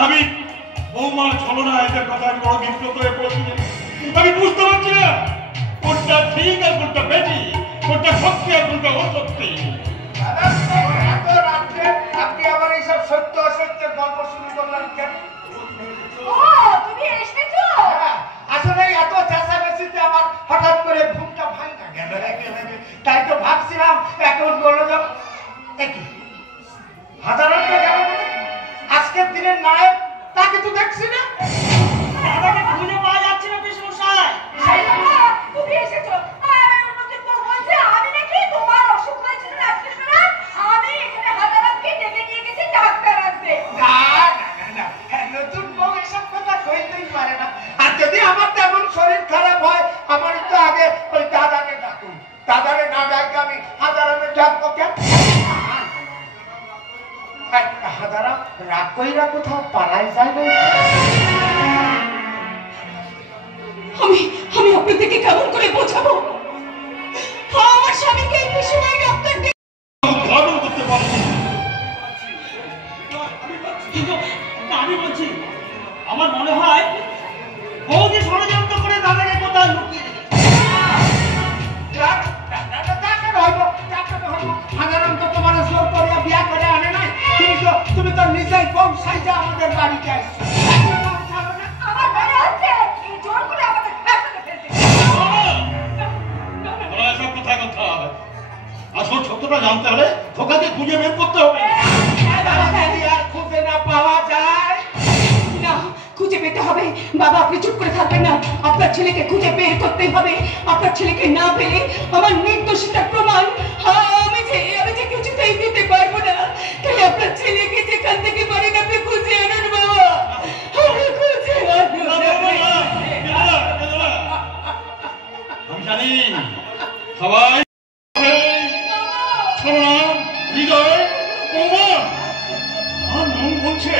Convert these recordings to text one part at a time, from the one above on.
আমি বৌমার ছলনা এদের কথা আমি বড় বিব্রত হয়ে পড়েছিলাম। আমি বুঝতে পারছি না কোনটা ঠিক আর কোনটা বেটি, কোনটা সত্যি আর কোনটা অসত্যি। আপনি আবার এইসব সত্য অসত্যের গল্প শুরু করলেন কেন? তুমি এসেছো? আসলে এত চেঁচামেচিতে আমার হঠাৎ করে ঘুমটা ভাঙা গেল, তাই তো ভাবছিলাম এখন বললো যে হাজারাত গেল আজকের দিনের নায়ক তাকে তো দেখছি না, খুঁজে পাওয়া যাচ্ছে না পিসমশাই। তুমি এসেছো? আমি নাকি তোমার অসুখ হয়েছিল আমি এখানে হাজারাতকে ডেকে নিয়ে গেছি ডাক্তার আনতে। নতুন বউ এসব কথা কইতেই পারে না। আর যদি আমার তেমন শরীর খারাপ হয় আমার তো আগে ওই দাদাকে ডাকুন, দাদারে না ডাকে আমি হাজারাতে ডাকবো কেন? হাজারা রাগ কইরা কোথাও পাড়ায় যায় না। আমি আপনাদেরকে কেমন করে বোঝাবো? আমার স্বামীকে এই বিষয়ে ডাক্তার ভালো করতে পারছি কিন্তু আমি বলছি আমার মনে হয় বৌদি ষড়যন্ত্র করে দাদাকে কোথাও লুকিয়ে তুমি তো নিজেই বউ সাইজা আমাদের বাড়িতে আসছো। আসল সত্যটা জানতে হলে ধোকাকে খুঁজে বের করতে হবে। আর খুঁজে না পাওয়া যায় না, খুঁজে পেতে হবে। বাবা আপনি চুপ করে থাকবেন না, আপনার ছেলেকে খুঁজে বের করতে হবে। আপনার ছেলেকে না পেলে আমার নির্দোষিতার প্রমাণ আমি যে কিছুতেই দিতে পারবো না। তাই আপনার ছেলেকে যেখান থেকে পারেন আপনি খুঁজে আনুন বাবা, খুঁজে আনুন। আমি জানি সবাই আমার মন বলছে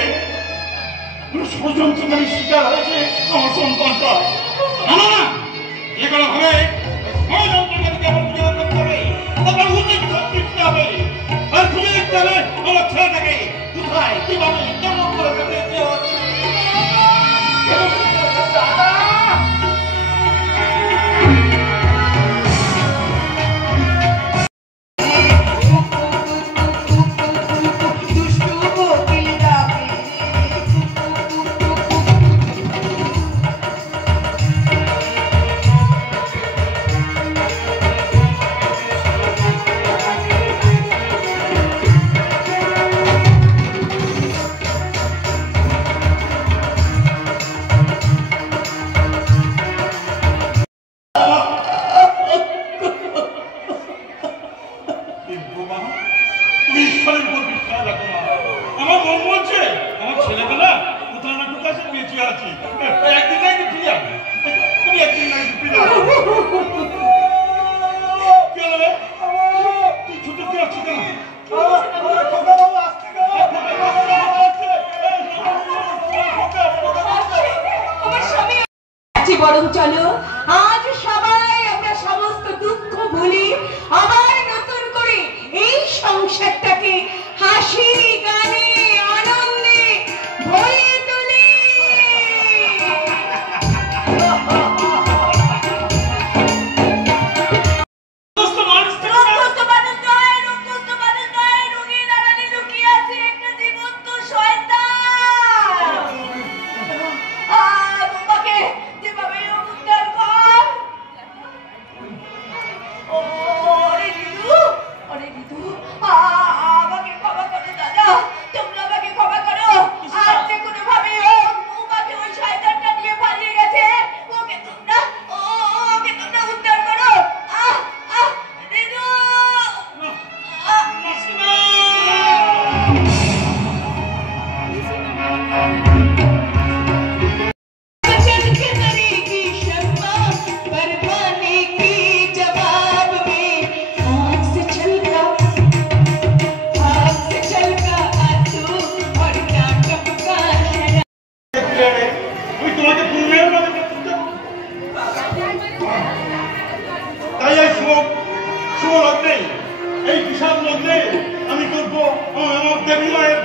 ষড়যন্ত্রকারী শিকার হয়েছে আমার সন্তানটা। না যে কোনো ভাবে ষড়যন্ত্রকারীকে আমার খুঁজে বের করতে হবে, তারপর উচিত শাস্তি দিতে হবে। আর খুঁজে দেখতে হবে আমার ছেলেটাকে কোথায় কিভাবে কেমন করে পেতে হচ্ছে। বরং চলো আজ সবাই আমরা সমস্ত দুঃখ ভুলি আবার নতুন করে এই সংসারটাকে হাসি গানে আনন্দে ভরিয়ে তুলি। এই বিশাল লগ্নে আমি করবো আমার দেবী মায়ের